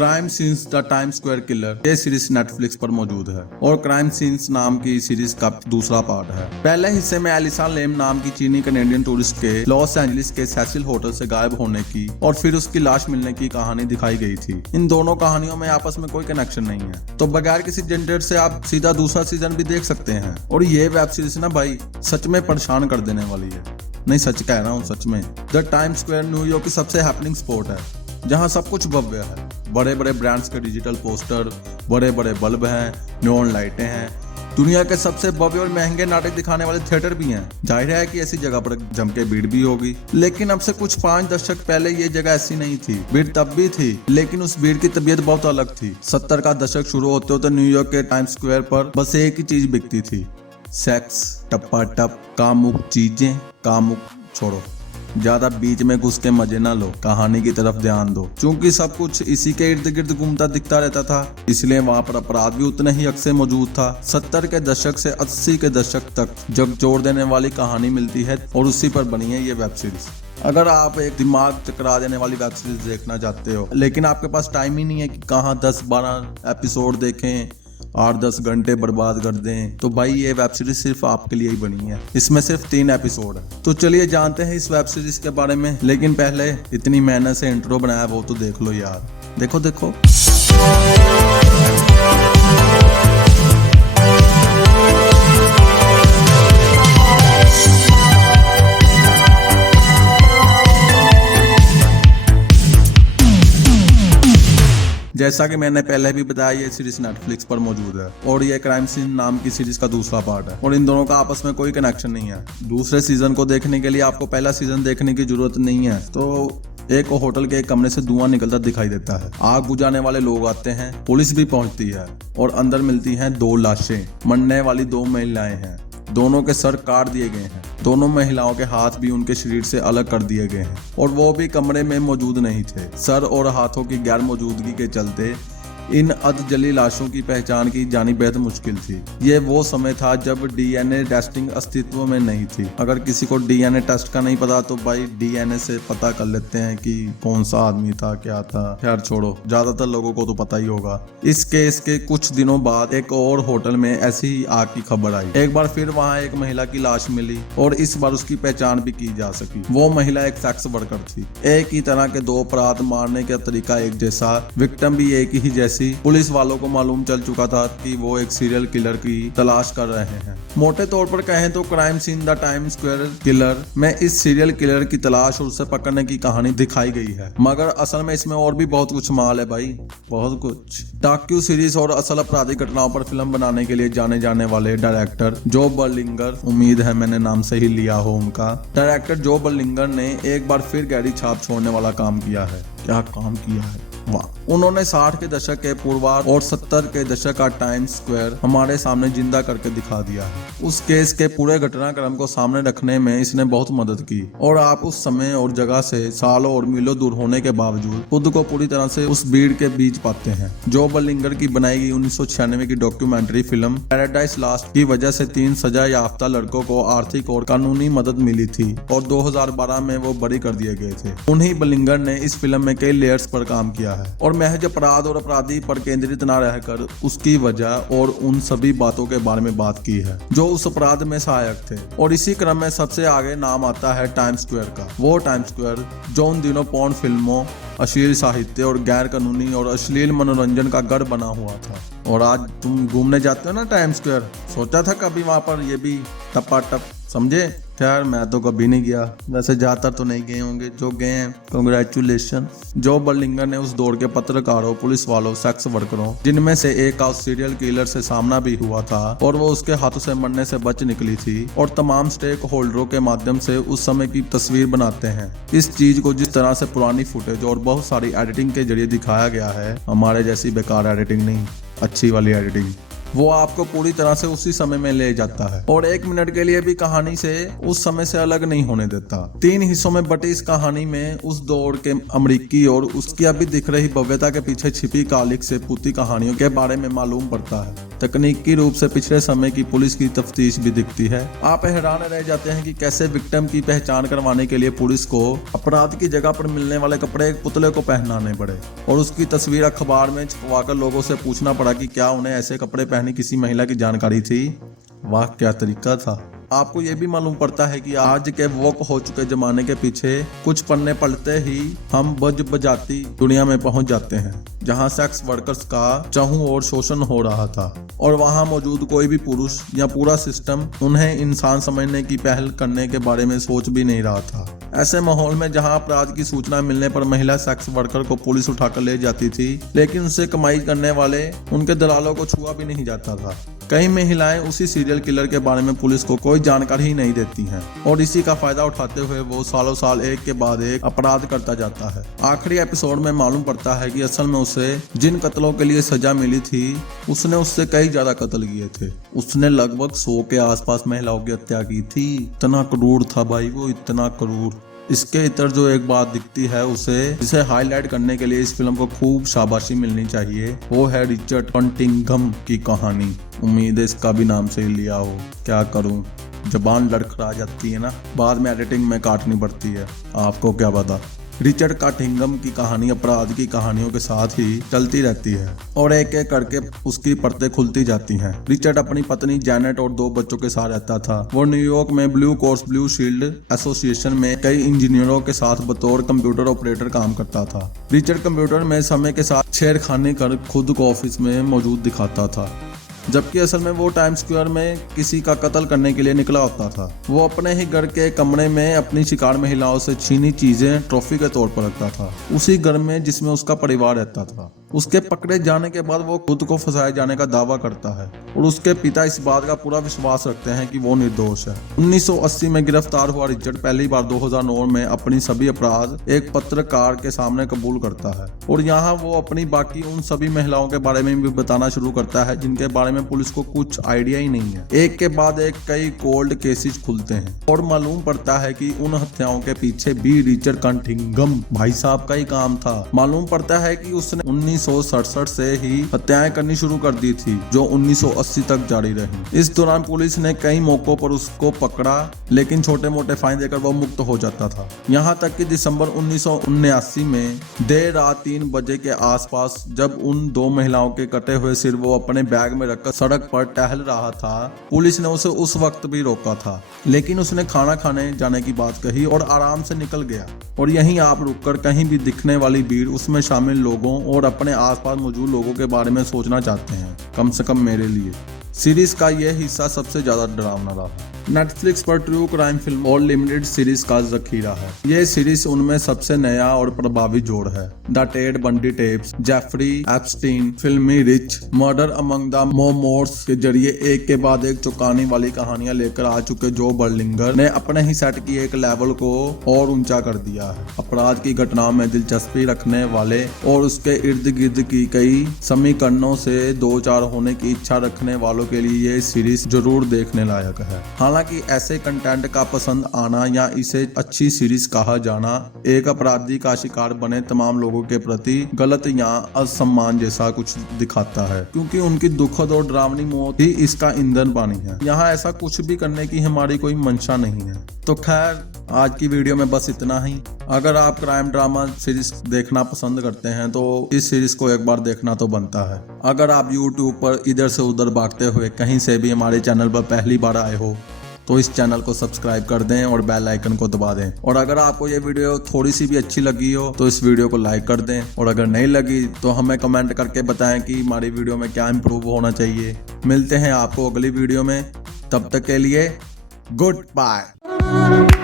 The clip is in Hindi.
Crime scenes the time square killer ये सीरीज नेटफ्लिक्स पर मौजूद है और क्राइम सीन्स नाम की सीरीज का दूसरा पार्ट है। पहले हिस्से में एलिसा लेम नाम की चीनी कैनेडियन टूरिस्ट के लॉस एंजलिस के सेसिल होटल से गायब होने की और फिर उसकी लाश मिलने की कहानी दिखाई गई थी। इन दोनों कहानियों में आपस में कोई कनेक्शन नहीं है, तो बगैर किसी जेंडर से आप सीधा दूसरा सीजन भी देख सकते हैं। और ये वेब सीरीज ना भाई सच में परेशान कर देने वाली है। नहीं, सच कह रहा हूँ, सच में। द टाइम स्क्वायर न्यूयॉर्क की सबसे हैपनिंग स्पॉट है, जहाँ सब कुछ भव्य है। बड़े बड़े ब्रांड्स के डिजिटल पोस्टर, बड़े बड़े बल्ब हैं, न्योन लाइटें हैं, दुनिया के सबसे भव्य और महंगे नाटक दिखाने वाले थिएटर भी हैं। जाहिर है कि ऐसी जगह पर जम के भीड़ भी होगी, लेकिन अब से कुछ 5 दशक पहले ये जगह ऐसी नहीं थी। भीड़ तब भी थी, लेकिन उस भीड़ की तबीयत बहुत अलग थी। 70 का दशक शुरू होते होते न्यूयॉर्क के टाइम स्क्वायर पर बस एक ही चीज बिकती थी, सेक्स, टप्पा टप, कामुक चीजें। कामुक छोड़ो, ज्यादा बीच में घुस के मजे ना लो, कहानी की तरफ ध्यान दो। क्योंकि सब कुछ इसी के इर्द गिर्द घूमता दिखता रहता था, इसलिए वहाँ पर अपराध भी उतने ही अक्सर मौजूद था। 70 के दशक से 80 के दशक तक जब जोड़ देने वाली कहानी मिलती है और उसी पर बनी है ये वेब सीरीज। अगर आप एक दिमाग चकरा देने वाली वेब सीरीज देखना चाहते हो, लेकिन आपके पास टाइम ही नहीं है कि कहाँ 10-12 एपिसोड देखें, 8-10 घंटे बर्बाद कर दें, तो भाई ये वेब सीरीज सिर्फ आपके लिए ही बनी है। इसमें सिर्फ 3 एपिसोड है। तो चलिए जानते हैं इस वेब सीरीज के बारे में, लेकिन पहले इतनी मेहनत से इंट्रो बनाया वो तो देख लो यार। देखो देखो। जैसा कि मैंने पहले भी बताया, ये सीरीज नेटफ्लिक्स पर मौजूद है और ये क्राइम सीन नाम की सीरीज का दूसरा पार्ट है और इन दोनों का आपस में कोई कनेक्शन नहीं है। दूसरे सीजन को देखने के लिए आपको पहला सीजन देखने की जरूरत नहीं है। तो एक होटल के एक कमरे से धुआं निकलता दिखाई देता है। आग बुझाने वाले लोग आते हैं, पुलिस भी पहुंचती है और अंदर मिलती हैं 2 लाशें। मरने वाली 2 महिलाएं हैं, दोनों के सर काट दिए गए हैं। दोनों महिलाओं के हाथ भी उनके शरीर से अलग कर दिए गए हैं और वो भी कमरे में मौजूद नहीं थे। सर और हाथों की गैर मौजूदगी के चलते इन अधजली लाशों की पहचान की जानी बेहद मुश्किल थी। ये वो समय था जब डीएनए टेस्टिंग अस्तित्व में नहीं थी। अगर किसी को डीएनए टेस्ट का नहीं पता तो भाई डीएनए से पता कर लेते हैं कि कौन सा आदमी था, क्या था। खैर छोड़ो, ज्यादातर लोगों को तो पता ही होगा। इस केस के कुछ दिनों बाद एक और होटल में ऐसी ही आग की खबर आई। एक बार फिर वहाँ एक महिला की लाश मिली और इस बार उसकी पहचान भी की जा सकी। वो महिला एक सेक्स वर्कर थी। एक ही तरह के 2 अपराध, मारने का तरीका एक जैसा, विक्टिम भी एक ही जैसी। पुलिस वालों को मालूम चल चुका था कि वो एक सीरियल किलर की तलाश कर रहे हैं। मोटे तौर पर कहें तो crime seen the time square killer में इस सीरियल किलर की तलाश और उसे पकड़ने की कहानी दिखाई गई है, मगर असल में इसमें और भी बहुत कुछ माल है भाई, बहुत कुछ। डॉक्यू सीरीज और असल अपराधी घटनाओं पर फिल्म बनाने के लिए जाने जाने वाले डायरेक्टर जो बर्लिंगर, उम्मीद है मैंने नाम सही लिया हो उनका, डायरेक्टर जो बर्लिंगर ने एक बार फिर गहरी छाप छोड़ने वाला काम किया है। क्या काम किया है, वाह। उन्होंने 60 के दशक के पूर्वार्ध और 70 के दशक का टाइम स्क्वायर हमारे सामने जिंदा करके दिखा दिया है। उस केस के पूरे घटनाक्रम को सामने रखने में इसने बहुत मदद की और आप उस समय और जगह से सालों और मीलों दूर होने के बावजूद खुद को पूरी तरह से उस भीड़ के बीच पाते हैं। जो बर्लिंगर की बनाई गई 1996 की डॉक्यूमेंट्री फिल्म पैराडाइज लॉस्ट की वजह से 3 सजा याफ्ता लड़कों को आर्थिक और कानूनी मदद मिली थी और 2012 में वो बरी कर दिए गए थे। उन्हीं बर्लिंगर ने इस फिल्म में कई लेयर्स पर काम किया है और महज अपराध और अपराधी पर केंद्रित न रहकर उसकी वजह और उन सभी बातों के बारे में बात की है जो उस अपराध में सहायक थे। और इसी क्रम में सबसे आगे नाम आता है टाइम स्क्वायर का। वो टाइम स्क्वायर जो उन दिनों पोर्न फिल्मों, अश्लील साहित्य और गैर कानूनी और अश्लील मनोरंजन का गढ़ बना हुआ था। और आज तुम घूमने जाते हो ना टाइम स्क्वायर, सोचा था कभी वहां पर ये भी टप्पा टप, समझे? खैर मैं तो कभी नहीं गया, वैसे ज्यादातर तो नहीं गए होंगे, जो गए हैं कांग्रेचुलेशन। जो बर्लिंगर ने उस दौर के पत्रकारों, पुलिस वालों, सेक्स वर्करों, जिनमें से एक का उस सीरियल किलर से सामना भी हुआ था और वो उसके हाथों से मरने से बच निकली थी, और तमाम स्टेक होल्डरों के माध्यम से उस समय की तस्वीर बनाते हैं। इस चीज को जिस तरह से पुरानी फुटेज और बहुत सारी एडिटिंग के जरिए दिखाया गया है, हमारे जैसी बेकार एडिटिंग नहीं, अच्छी वाली एडिटिंग, वो आपको पूरी तरह से उसी समय में ले जाता है और 1 मिनट के लिए भी कहानी से उस समय से अलग नहीं होने देता। 3 हिस्सों में बटी इस कहानी में उस दौर के अमेरिकी और उसकी अभी दिख रही भव्यता के पीछे छिपी कालिक से पूती कहानियों के बारे में मालूम पड़ता है। तकनीकी रूप से पिछले समय की पुलिस की तफ्तीश भी दिखती है। आप हैरान रह जाते हैं कि कैसे विक्टिम की पहचान करवाने के लिए पुलिस को अपराध की जगह पर मिलने वाले कपड़े एक पुतले को पहनाने पड़े और उसकी तस्वीर अखबार में छपवाकर लोगों से पूछना पड़ा कि क्या उन्हें ऐसे कपड़े पहनी किसी महिला की जानकारी थी। वाह क्या तरीका था। आपको ये भी मालूम पड़ता है कि आज के वोक हो चुके जमाने के पीछे कुछ पन्ने पलटते ही हम बजाती दुनिया में पहुंच जाते हैं, जहां सेक्स वर्कर्स का चाहूं और शोषण हो रहा था और वहां मौजूद कोई भी पुरुष या पूरा सिस्टम उन्हें इंसान समझने की पहल करने के बारे में सोच भी नहीं रहा था। ऐसे माहौल में जहां अपराध की सूचना मिलने पर महिला सेक्स वर्कर को पुलिस उठाकर ले जाती थी, लेकिन उनसे कमाई करने वाले उनके दलालों को छुआ भी नहीं जाता था। कई महिलाएं उसी सीरियल किलर के बारे में पुलिस को कोई जानकारी ही नहीं देती हैं और इसी का फायदा उठाते हुए वो सालों साल एक के बाद एक अपराध करता जाता है। आखिरी एपिसोड में मालूम पड़ता है कि असल में उसे जिन कत्लों के लिए सजा मिली थी उसने उससे कई ज्यादा कत्ल किए थे। उसने लगभग 100 के आसपास महिलाओं की हत्या की थी। इतना क्रूर था भाई वो, इतना क्रूर। इसके इतर जो एक बात दिखती है जिसे हाईलाइट करने के लिए इस फिल्म को खूब शाबाशी मिलनी चाहिए, वो है रिचर्ड कॉटिंघम की कहानी। उम्मीद है इसका भी नाम से लिया हो। क्या करूं, जबान लड़खड़ा जाती है ना, बाद में एडिटिंग में काटनी पड़ती है, आपको क्या पता। रिचर्ड कॉटिंघम की कहानी अपराध की कहानियों के साथ ही चलती रहती है और एक एक करके उसकी परतें खुलती जाती हैं। रिचर्ड अपनी पत्नी जैनेट और 2 बच्चों के साथ रहता था। वो न्यूयॉर्क में blue cross blue shield association में कई इंजीनियरों के साथ बतौर कंप्यूटर ऑपरेटर काम करता था। रिचर्ड कंप्यूटर में समय के साथ छेड़खानी कर खुद को ऑफिस में मौजूद दिखाता था, जबकि असल में वो टाइम स्क्वायर में किसी का कत्ल करने के लिए निकला होता था। वो अपने ही घर के कमरे में अपनी शिकार महिलाओं से छीनी चीजें ट्रॉफी के तौर पर रखता था, उसी घर में जिसमें उसका परिवार रहता था। उसके पकड़े जाने के बाद वो खुद को फंसाए जाने का दावा करता है और उसके पिता इस बात का पूरा विश्वास रखते हैं कि वो निर्दोष है। 1980 में गिरफ्तार हुआ रिचर्ड पहली बार 2009 में अपनी सभी अपराध एक पत्रकार के सामने कबूल करता है और यहाँ वो अपनी बाकी उन सभी महिलाओं के बारे में भी बताना शुरू करता है जिनके बारे में पुलिस को कुछ आइडिया ही नहीं है। एक के बाद एक कई कोल्ड केसेस खुलते हैं और मालूम पड़ता है कि उन हत्याओं के पीछे भी रिचर्ड कॉटिंघम भाई साहब का ही काम था। मालूम पड़ता है कि उसने 1967 से ही हत्याएं करनी शुरू कर दी थी जो 1980 तक जारी रही। इस दौरान पुलिस ने कई मौकों पर उसको पकड़ा, लेकिन छोटे मोटे फाइन देकर वो मुक्त हो जाता था। यहाँ तक कि दिसंबर 1979 में देर रात 3 बजे के आसपास जब उन 2 महिलाओं के कटे हुए सिर वो अपने बैग में रखकर सड़क पर टहल रहा था, पुलिस ने उसे उस वक्त भी रोका था, लेकिन उसने खाना खाने जाने की बात कही और आराम से निकल गया। और यहीं आप रुककर कहीं भी दिखने वाली भीड़, उसमें शामिल लोगों और अपने आसपास मौजूद लोगों के बारे में सोचना चाहते हैं। कम से कम मेरे लिए सीरीज का यह हिस्सा सबसे ज्यादा डरावना रहा। नेटफ्लिक्स पर ट्रू क्राइम फिल्म और लिमिटेड सीरीज का जखीरा है। यह सीरीज उनमें सबसे नया और प्रभावी जोड़ है। The Ted Bundy tapes, Jeffrey Epstein, filthy rich, murder among the Mormons के जरिए एक के बाद एक चौंकाने वाली कहानियां लेकर आ चुके जो बर्लिंगर ने अपने ही सेट की एक लेवल को और ऊंचा कर दिया है। अपराध की घटनाओं में दिलचस्पी रखने वाले और उसके इर्द गिर्द की कई समीकरणों से दो चार होने की इच्छा रखने वालों के लिए ये सीरीज जरूर देखने लायक है। हालांकि ऐसे कंटेंट का पसंद आना या इसे अच्छी सीरीज कहा जाना एक अपराधी का शिकार बने तमाम लोगों के प्रति गलत या असम्मान जैसा कुछ दिखाता है, क्योंकि उनकी दुखद और डरावनी मौत ही इसका ईंधन पानी है। यहाँ ऐसा कुछ भी करने की हमारी कोई मंशा नहीं है। तो खैर, आज की वीडियो में बस इतना ही। अगर आप क्राइम ड्रामा सीरीज देखना पसंद करते हैं तो इस सीरीज को एक बार देखना तो बनता है। अगर आप YouTube पर इधर से उधर भागते हुए कहीं से भी हमारे चैनल पर पहली बार आए हो तो इस चैनल को सब्सक्राइब कर दें और बेल आइकन को दबा दें। और अगर आपको ये वीडियो थोड़ी सी भी अच्छी लगी हो तो इस वीडियो को लाइक कर दें, और अगर नहीं लगी तो हमें कमेंट करके बताएं कि हमारी वीडियो में क्या इम्प्रूव होना चाहिए। मिलते हैं आपको अगली वीडियो में, तब तक के लिए गुड बाय।